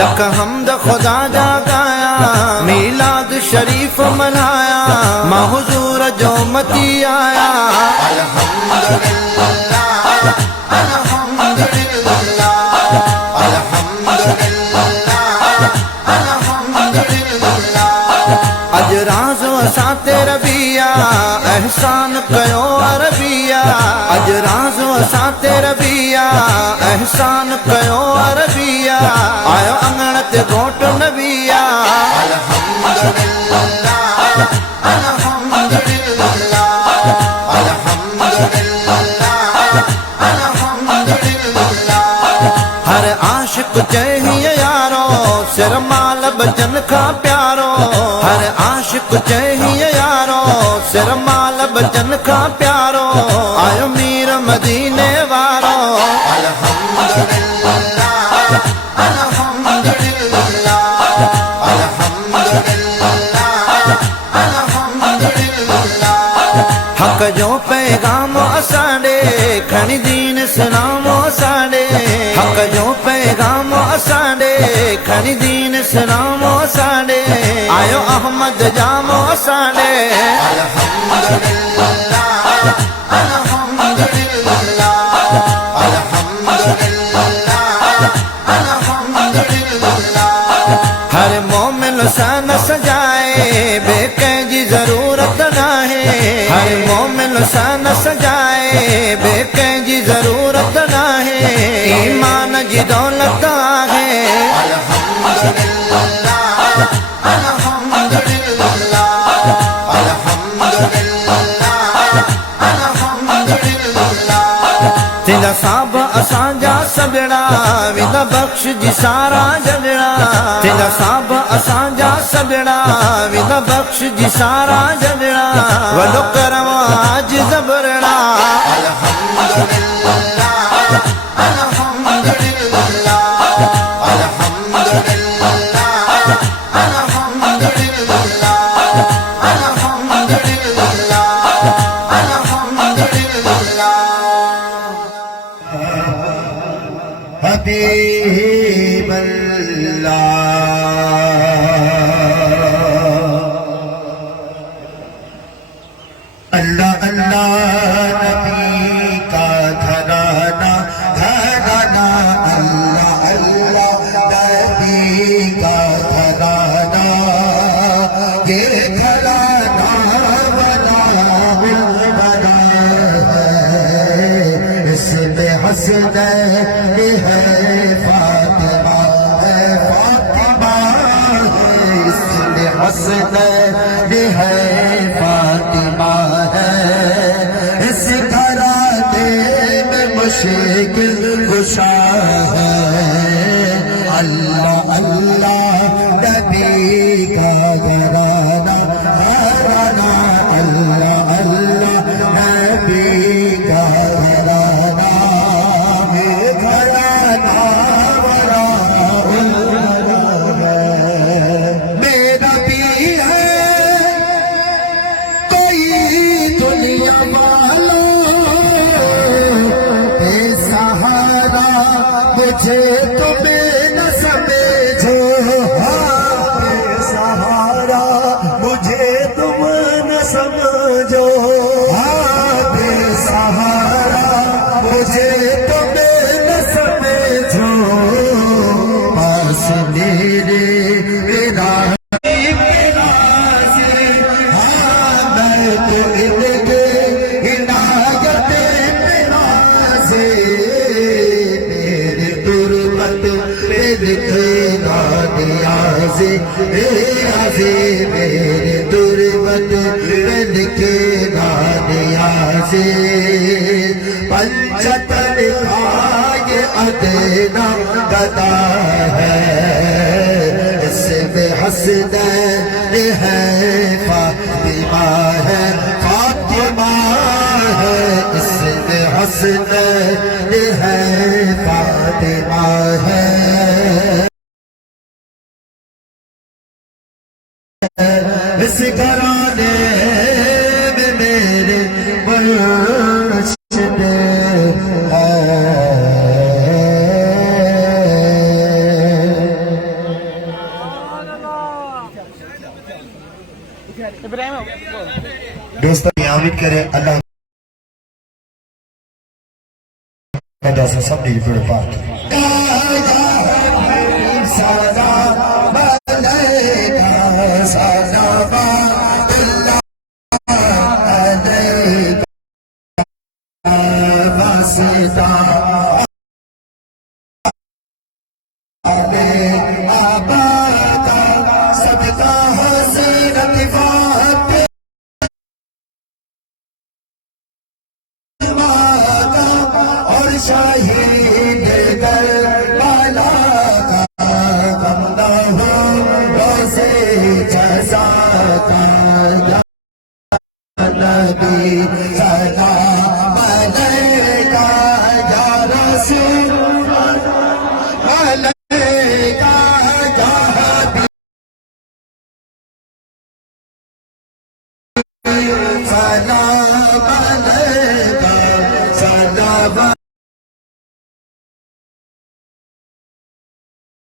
Luck हमद खुदा जा गाया, मीलाद शरीफ मनाया, मां हुजूर जो मती आया। अज राज़ो असां ते रबिया, एहसान कयो अरबिया। अज राज़ो असां ते रबिया, एहसान कयो अरबिया। आयो अंगण ते घोट नबिया। हर आशिक चही यारो, सिर माल बचन का प्यारो। हर आशिक चही यारो, सिर माल बचन का प्यारो। आयो मीर मदीने वारो। हक जो पैगाम असांडे, खणी दीन इस्लाम असांडे। हक जो पैगाम असांडे, खणी दीन इस्लाम असांडे। आयो अहमद जाम असांडे। हर मोमिन सन सजाए, बेकैं जी जरूरत नाहे। हर मोमिन सन सजाए, बेकैं जी जरूरत नाहे। ईमान जी दौलत आहे। तिंदा साब असांजा सजड़ा, विदा बख्श जी सारा जजड़ा। तिंदा साब असांजा सजड़ा, विदा बख्श जी सारा जजड़ा। वॾो करम आज ज़बरड़ा। हबीब अल्लाह, अल्लाह अल्लाह नबी का घराना, घराना। अल्लाह अल्लाह नबी का घराना, ये घराना बना है। इसमें हसनैन है, फातिमा है, फातिमा है। इसमें हसनैन है, फातिमा है। इस घराने में मुश्किल कुशा है। अल्लाह अल्लाह नबी का घराना, घराना। अल्लाह अल्लाह नबी का घराना, घराना बड़ा मेरा भी है। कोई दुनिया वाला बेसहारा, मुझे तुम्हें न समझो। बेसहारा, मुझे तुम न समझो। बेसहारा, मुझे तुम्हें न समझो। पास मेरे मेरा मेरे दुर्बत लिखे गानियाज़े। पंचतन आगे अदेना गदा है। इसमें हसनैन है, फातिमा है, फातिमा है। इसमें हसनैन है, फातिमा है। इस घराने में मेरे मुर्शिद है। दोस्तों आमिर करे अल्लाह से सब दी फिर पार शाहीद करबला का बंदा हो रोज़े जज़ा का नबी सलाम अलैका या रसूल अलैका या हबीब सलाम